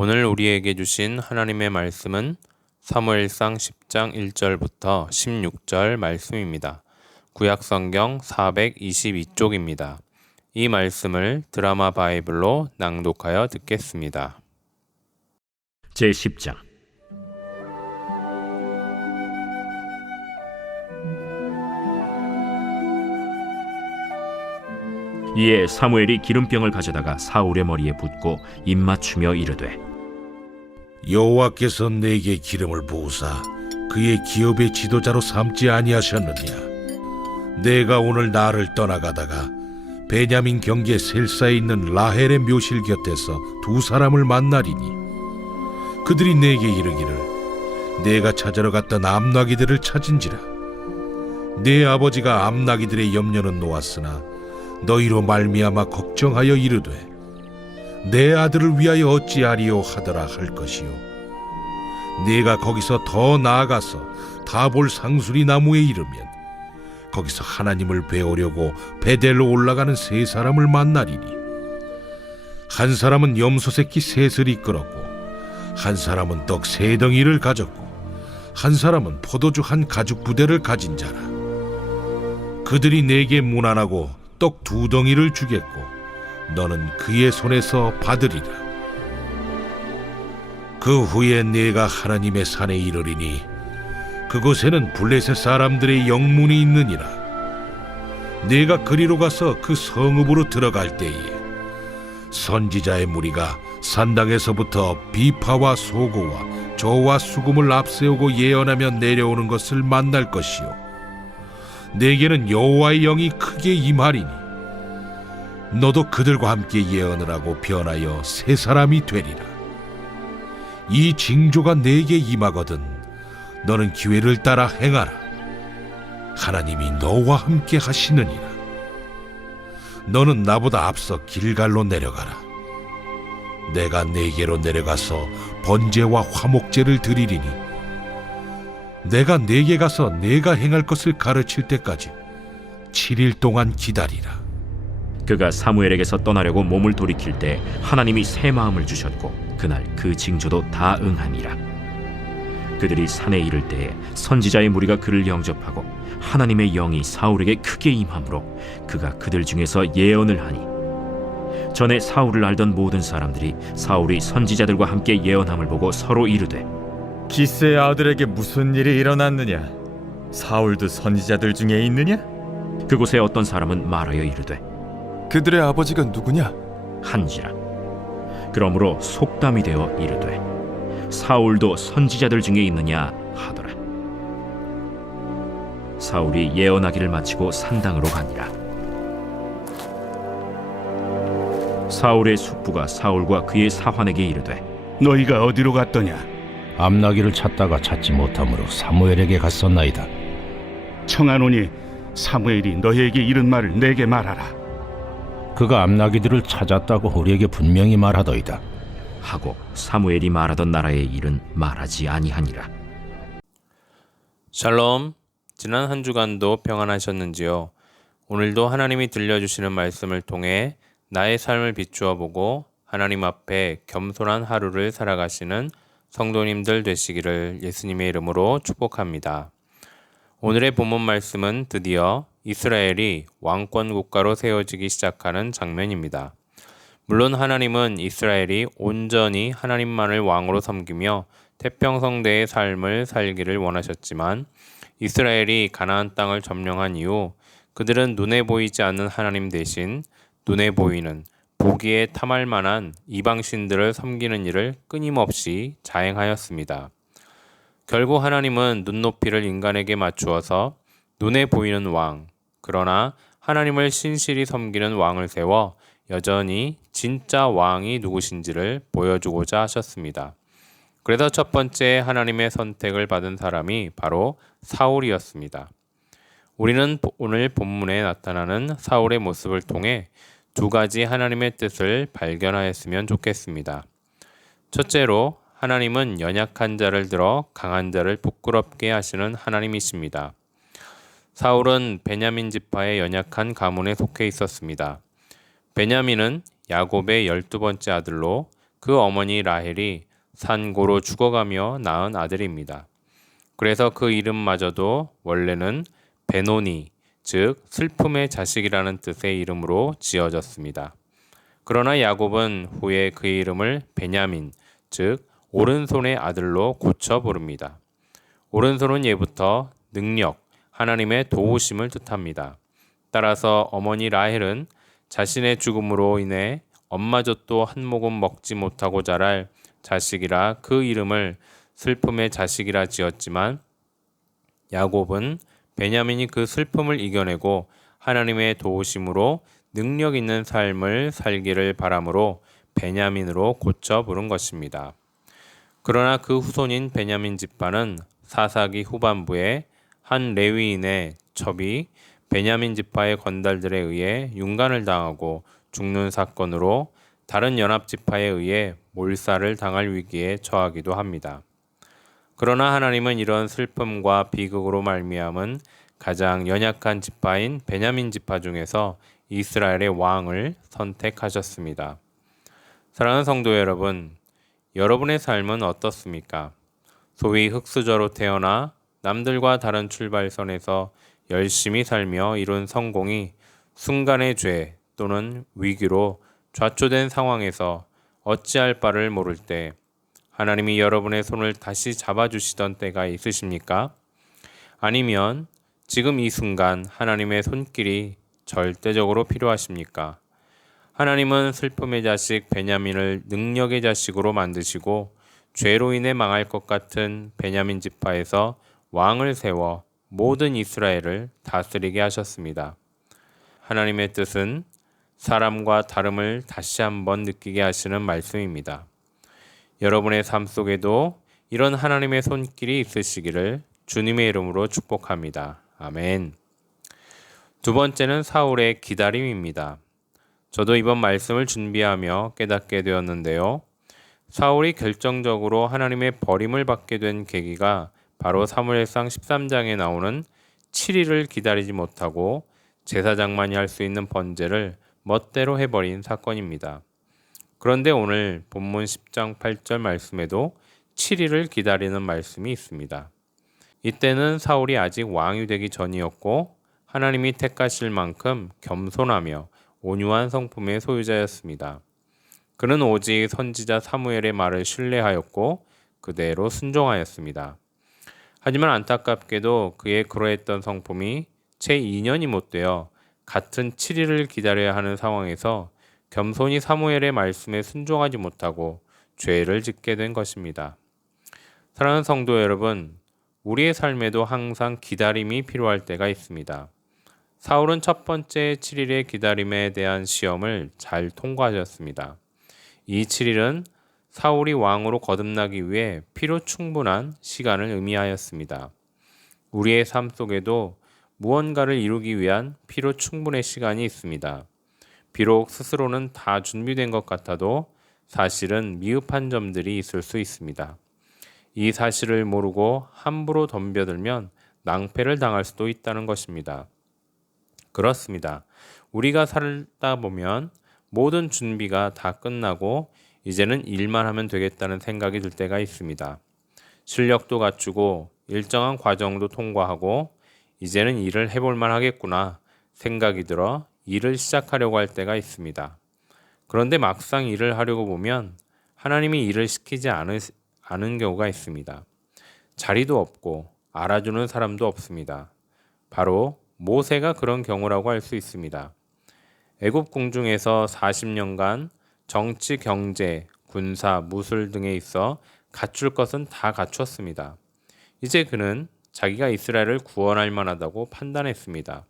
오늘 우리에게 주신 하나님의 말씀은 사무엘상 10장 1절부터 16절 말씀입니다. 구약성경 422쪽입니다. 이 말씀을 드라마 바이블로 낭독하여 듣겠습니다. 제10장. 이에 사무엘이 기름병을 가져다가 사울의 머리에 붓고 입맞추며 이르되, 여호와께서 내게 기름을 부으사 그의 기업의 지도자로 삼지 아니하셨느냐? 내가 오늘 나를 떠나가다가 베냐민 경계 셀사에 있는 라헬의 묘실 곁에서 두 사람을 만나리니 그들이 내게 이르기를 내가 찾으러 갔던 암나기들을 찾은지라. 내 아버지가 암나기들의 염려는 놓았으나 너희로 말미암아 걱정하여 이르되 내 아들을 위하여 어찌하리요 하더라 할 것이요. 네가 거기서 더 나아가서 다볼 상수리 나무에 이르면 거기서 하나님을 배우려고 베델로 올라가는 세 사람을 만나리니 한 사람은 염소 새끼 셋을 이끌었고 한 사람은 떡 세 덩이를 가졌고 한 사람은 포도주 한 가죽 부대를 가진 자라. 그들이 내게 문안하고 떡 두 덩이를 주겠고 너는 그의 손에서 받으리라. 그 후에 내가 하나님의 산에 이르리니 그곳에는 블레셋 사람들의 영문이 있느니라. 내가 그리로 가서 그 성읍으로 들어갈 때에 선지자의 무리가 산당에서부터 비파와 소고와 저와 수금을 앞세우고 예언하며 내려오는 것을 만날 것이요. 내게는 여호와의 영이 크게 임하리니 너도 그들과 함께 예언을 하고 변하여 새 사람이 되리라. 이 징조가 내게 임하거든 너는 기회를 따라 행하라. 하나님이 너와 함께 하시느니라. 너는 나보다 앞서 길갈로 내려가라. 내가 네게로 내려가서 번제와 화목제를 드리리니 내가 네게 가서 내가 행할 것을 가르칠 때까지 7일 동안 기다리라. 그가 사무엘에게서 떠나려고 몸을 돌이킬 때 하나님이 새 마음을 주셨고 그날 그 징조도 다 응하니라. 그들이 산에 이를 때에 선지자의 무리가 그를 영접하고 하나님의 영이 사울에게 크게 임함으로 그가 그들 중에서 예언을 하니 전에 사울을 알던 모든 사람들이 사울이 선지자들과 함께 예언함을 보고 서로 이르되, 기스의 아들에게 무슨 일이 일어났느냐? 사울도 선지자들 중에 있느냐? 그곳에 어떤 사람은 말하여 이르되, 그들의 아버지가 누구냐? 한지라. 그러므로 속담이 되어 이르되, 사울도 선지자들 중에 있느냐 하더라. 사울이 예언하기를 마치고 산당으로 가니라. 사울의 숙부가 사울과 그의 사환에게 이르되, 너희가 어디로 갔더냐? 암나기를 찾다가 찾지 못하므로 사무엘에게 갔었나이다. 청하노니 사무엘이 너희에게 이른 말을 내게 말하라. 그가 암나기들을 찾았다고 우리에게 분명히 말하더이다. 하고 사무엘이 말하던 나라의 일은 말하지 아니하니라. 샬롬, 지난 한 주간도 평안하셨는지요? 오늘도 하나님이 들려주시는 말씀을 통해 나의 삶을 비추어 보고 하나님 앞에 겸손한 하루를 살아가시는 성도님들 되시기를 예수님의 이름으로 축복합니다. 오늘의 본문 말씀은 드디어 이스라엘이 왕권 국가로 세워지기 시작하는 장면입니다. 물론 하나님은 이스라엘이 온전히 하나님만을 왕으로 섬기며 태평성대의 삶을 살기를 원하셨지만 이스라엘이 가나안 땅을 점령한 이후 그들은 눈에 보이지 않는 하나님 대신 눈에 보이는 보기에 탐할 만한 이방신들을 섬기는 일을 끊임없이 자행하였습니다. 결국 하나님은 눈높이를 인간에게 맞추어서 눈에 보이는 왕, 그러나 하나님을 신실히 섬기는 왕을 세워 여전히 진짜 왕이 누구신지를 보여주고자 하셨습니다. 그래서 첫 번째 하나님의 선택을 받은 사람이 바로 사울이었습니다. 우리는 오늘 본문에 나타나는 사울의 모습을 통해 두 가지 하나님의 뜻을 발견하였으면 좋겠습니다. 첫째로 하나님은 연약한 자를 들어 강한 자를 부끄럽게 하시는 하나님이십니다. 사울은 베냐민 지파의 연약한 가문에 속해 있었습니다. 베냐민은 야곱의 12번째 아들로 그 어머니 라헬이 산고로 죽어가며 낳은 아들입니다. 그래서 그 이름마저도 원래는 베노니, 즉 슬픔의 자식이라는 뜻의 이름으로 지어졌습니다. 그러나 야곱은 후에 그의 이름을 베냐민, 즉 오른손의 아들로 고쳐 부릅니다. 오른손은 예부터 능력, 하나님의 도우심을 뜻합니다. 따라서 어머니 라헬은 자신의 죽음으로 인해 엄마젖도 한 모금 먹지 못하고 자랄 자식이라 그 이름을 슬픔의 자식이라 지었지만 야곱은 베냐민이 그 슬픔을 이겨내고 하나님의 도우심으로 능력 있는 삶을 살기를 바람으로 베냐민으로 고쳐 부른 것입니다. 그러나 그 후손인 베냐민 지파는 사사기 후반부에 한 레위인의 첩이 베냐민 지파의 건달들에 의해 윤간을 당하고 죽는 사건으로 다른 연합 지파에 의해 몰살을 당할 위기에 처하기도 합니다. 그러나 하나님은 이런 슬픔과 비극으로 말미암은 가장 연약한 지파인 베냐민 지파 중에서 이스라엘의 왕을 선택하셨습니다. 사랑하는 성도 여러분, 여러분의 삶은 어떻습니까? 소위 흙수저로 태어나 남들과 다른 출발선에서 열심히 살며 이룬 성공이 순간의 죄 또는 위기로 좌초된 상황에서 어찌할 바를 모를 때 하나님이 여러분의 손을 다시 잡아주시던 때가 있으십니까? 아니면 지금 이 순간 하나님의 손길이 절대적으로 필요하십니까? 하나님은 슬픔의 자식 베냐민을 능력의 자식으로 만드시고 죄로 인해 망할 것 같은 베냐민 지파에서 왕을 세워 모든 이스라엘을 다스리게 하셨습니다. 하나님의 뜻은 사람과 다름을 다시 한번 느끼게 하시는 말씀입니다. 여러분의 삶 속에도 이런 하나님의 손길이 있으시기를 주님의 이름으로 축복합니다. 아멘. 두 번째는 사울의 기다림입니다. 저도 이번 말씀을 준비하며 깨닫게 되었는데요. 사울이 결정적으로 하나님의 버림을 받게 된 계기가 바로 사무엘상 13장에 나오는 7일을 기다리지 못하고 제사장만이 할 수 있는 번제를 멋대로 해버린 사건입니다. 그런데 오늘 본문 10장 8절 말씀에도 7일을 기다리는 말씀이 있습니다. 이때는 사울이 아직 왕이 되기 전이었고 하나님이 택하실 만큼 겸손하며 온유한 성품의 소유자였습니다. 그는 오직 선지자 사무엘의 말을 신뢰하였고 그대로 순종하였습니다. 하지만 안타깝게도 그의 그러했던 성품이 채 2년이 못 되어 같은 7일을 기다려야 하는 상황에서 겸손히 사무엘의 말씀에 순종하지 못하고 죄를 짓게 된 것입니다. 사랑하는 성도 여러분, 우리의 삶에도 항상 기다림이 필요할 때가 있습니다. 사울은 첫 번째 7일의 기다림에 대한 시험을 잘 통과하셨습니다. 이 7일은 사울이 왕으로 거듭나기 위해 필요 충분한 시간을 의미하였습니다. 우리의 삶 속에도 무언가를 이루기 위한 필요 충분의 시간이 있습니다. 비록 스스로는 다 준비된 것 같아도 사실은 미흡한 점들이 있을 수 있습니다. 이 사실을 모르고 함부로 덤벼들면 낭패를 당할 수도 있다는 것입니다. 그렇습니다. 우리가 살다 보면 모든 준비가 다 끝나고 이제는 일만 하면 되겠다는 생각이 들 때가 있습니다. 실력도 갖추고 일정한 과정도 통과하고 이제는 일을 해볼 만하겠구나 생각이 들어 일을 시작하려고 할 때가 있습니다. 그런데 막상 일을 하려고 보면 하나님이 일을 시키지 않은 경우가 있습니다. 자리도 없고 알아주는 사람도 없습니다. 바로 모세가 그런 경우라고 할 수 있습니다. 애굽 궁중에서 40년간 정치, 경제, 군사, 무술 등에 있어 갖출 것은 다 갖추었습니다. 이제 그는 자기가 이스라엘을 구원할 만하다고 판단했습니다.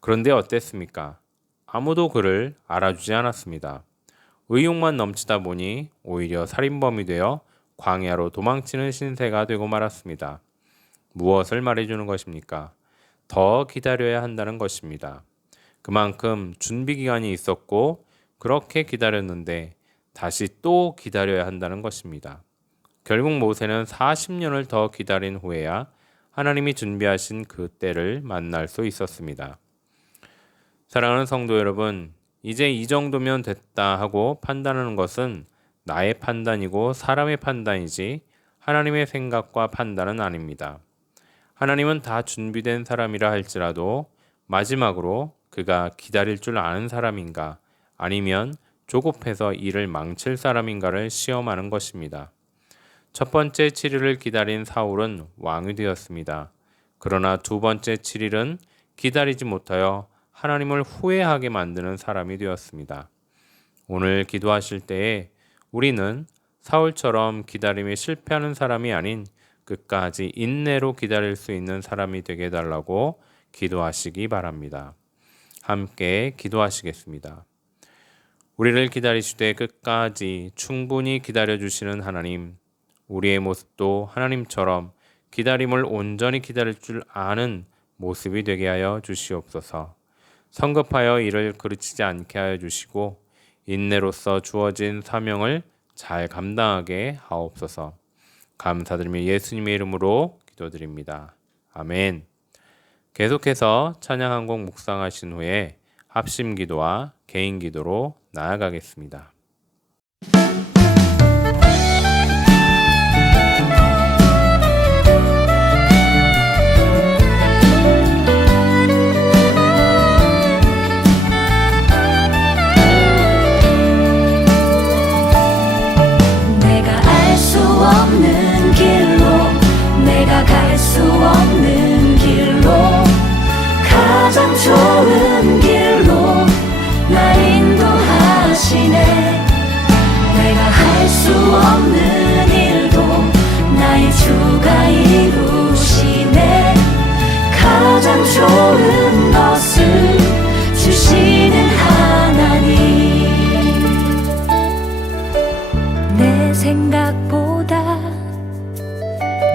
그런데 어땠습니까? 아무도 그를 알아주지 않았습니다. 의욕만 넘치다 보니 오히려 살인범이 되어 광야로 도망치는 신세가 되고 말았습니다. 무엇을 말해주는 것입니까? 더 기다려야 한다는 것입니다. 그만큼 준비 기간이 있었고 그렇게 기다렸는데 다시 또 기다려야 한다는 것입니다. 결국 모세는 40년을 더 기다린 후에야 하나님이 준비하신 그 때를 만날 수 있었습니다. 사랑하는 성도 여러분, 이제 이 정도면 됐다 하고 판단하는 것은 나의 판단이고 사람의 판단이지 하나님의 생각과 판단은 아닙니다. 하나님은 다 준비된 사람이라 할지라도 마지막으로 그가 기다릴 줄 아는 사람인가 아니면 조급해서 일을 망칠 사람인가를 시험하는 것입니다. 첫 번째 7일을 기다린 사울은 왕이 되었습니다. 그러나 두 번째 7일은 기다리지 못하여 하나님을 후회하게 만드는 사람이 되었습니다. 오늘 기도하실 때에 우리는 사울처럼 기다림에 실패하는 사람이 아닌 끝까지 인내로 기다릴 수 있는 사람이 되게 해달라고 기도하시기 바랍니다. 함께 기도하시겠습니다. 우리를 기다리시되 끝까지 충분히 기다려주시는 하나님, 우리의 모습도 하나님처럼 기다림을 온전히 기다릴 줄 아는 모습이 되게 하여 주시옵소서. 성급하여 일을 그르치지 않게 하여 주시고 인내로서 주어진 사명을 잘 감당하게 하옵소서. 감사드리며 예수님의 이름으로 기도드립니다. 아멘. 계속해서 찬양 한 곡 묵상하신 후에 합심 기도와 개인 기도로 나아가겠습니다. 없는 길로 내가 갈 수 없는 길로 가장 좋은 길로 날 인도하시네. 내가 할 수 없는 일도 나의 주가 이루시네. 가장 좋은 것을 주시는 하나님. 내 생각보다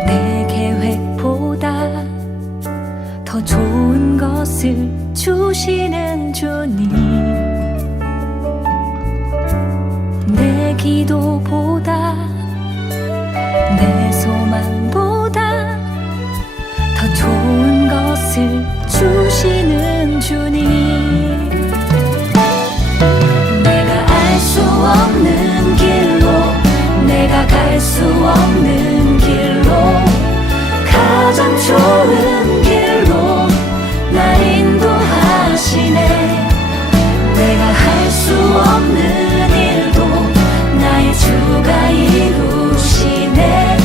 내 계획보다 더 좋은 것을 주시는 주님. 내 기도보다 내 소망보다 더 좋은 것을 주시는 주님. 내가 알 수 없는 길로 내가 갈 수 없는 길로 가장 좋은 길로 날 인도하시네. 내가 할 수 없는 일도 나의 주가 이루시네.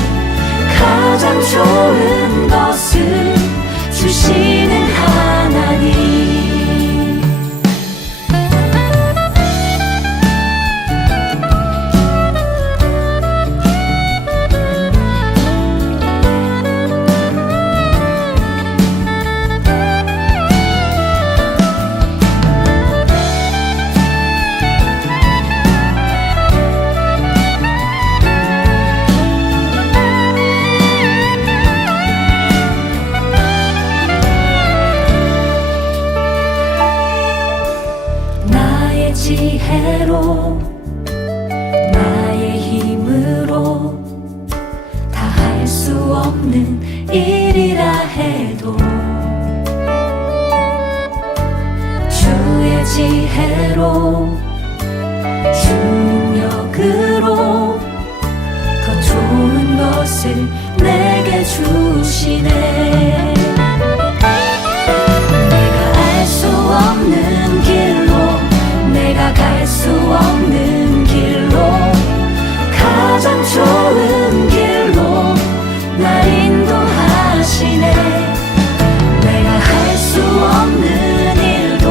가장 좋은 것을 주시는 하나님. 지혜로 나의 힘으로 다 할 수 없는 일이라 해도 주의 지혜로 주 능력으로 더 좋은 것을 내게 주시네. 내가 알 수 없는 길로 내가 갈 수 없는 길로 가장 좋은 길로 날 인도하시네. 내가 할 수 없는 일도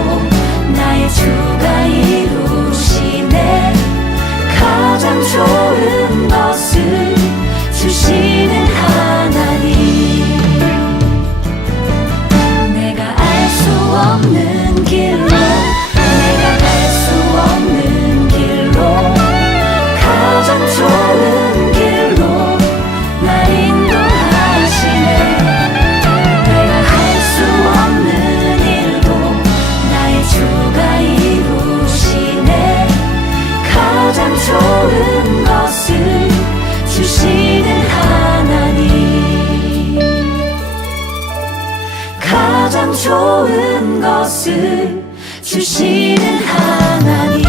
나의 주가 이루시네. 가장 좋은 것을 주시는 하나님. 내가 알 수 없는 길로 내가 갈 수 없는 길로 가장 좋은 길로 날 인도하시네. 내가 할 수 없는 일도 나의 주가 이루시네. 가장 좋은 것을 주시는 하나님. 가장 좋은 것을 주시는 하나님.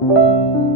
주